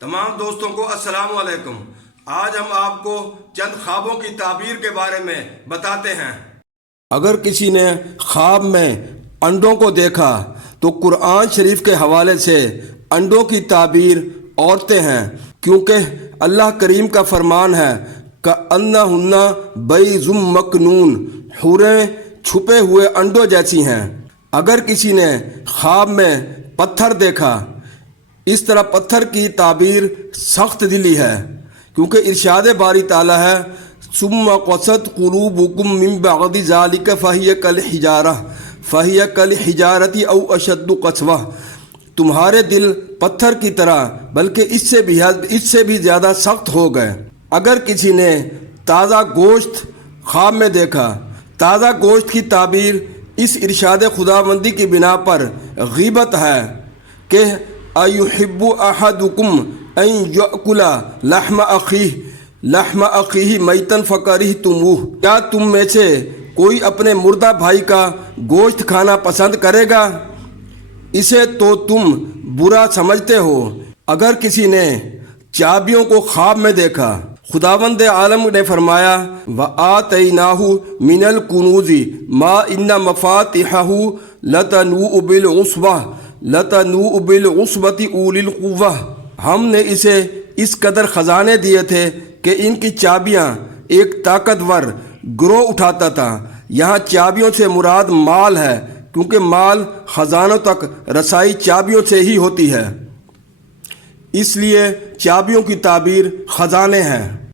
تمام دوستوں کو السلام علیکم۔ آج ہم آپ کو چند خوابوں کی تعبیر کے بارے میں بتاتے ہیں۔ اگر کسی نے خواب میں انڈوں کو دیکھا تو قرآن شریف کے حوالے سے انڈوں کی تعبیر عورتیں ہیں، کیونکہ اللہ کریم کا فرمان ہے کَأَنَّهُنَّ بَيْضٌ مَّكْنُونٌ، حوریں چھپے ہوئے انڈوں جیسی ہیں۔ اگر کسی نے خواب میں پتھر دیکھا، اس طرح پتھر کی تعبیر سخت دلی ہے، کیونکہ ارشاد باری تعالیٰ ہے ثُمَّ قَسَتْ قُلُوبُكُم مِّن بَعْدِ ذَلِكَ فَهِيَ كَالْحِجَارَةِ أَوْ أَشَدُّ قَسْوَةً، تمہارے دل پتھر کی طرح بلکہ اس سے بھی زیادہ سخت ہو گئے۔ اگر کسی نے تازہ گوشت خواب میں دیکھا، تازہ گوشت کی تعبیر اس ارشاد خداوندی کی بنا پر غیبت ہے کہ اَيُحِبُّ أَحَدُكُمْ أَن يَأْكُلَ لَحْمَ أَخِيهِ مَيْتًا فَكَرِهْتُمُوهُ، کیا تم میں سے کوئی اپنے مردہ بھائی کا گوشت کھانا پسند کرے گا؟ اسے تو تم برا سمجھتے ہو۔ اگر کسی نے چابیوں کو خواب میں دیکھا، خداوند عالم نے فرمایا وَآتَيْنَاهُ مِنَ الْكُنُوزِ مَا إِنَّ مَفَاتِحَهُ لَتَنُوءُ بِالْعُصْبَةِ أُولِي الْقُوَّةِ، ہم نے اسے اس قدر خزانے دیے تھے کہ ان کی چابیاں ایک طاقتور گروہ اٹھاتا تھا۔ یہاں چابیوں سے مراد مال ہے، کیونکہ مال خزانوں تک رسائی چابیوں سے ہی ہوتی ہے، اس لیے چابیوں کی تعبیر خزانے ہیں۔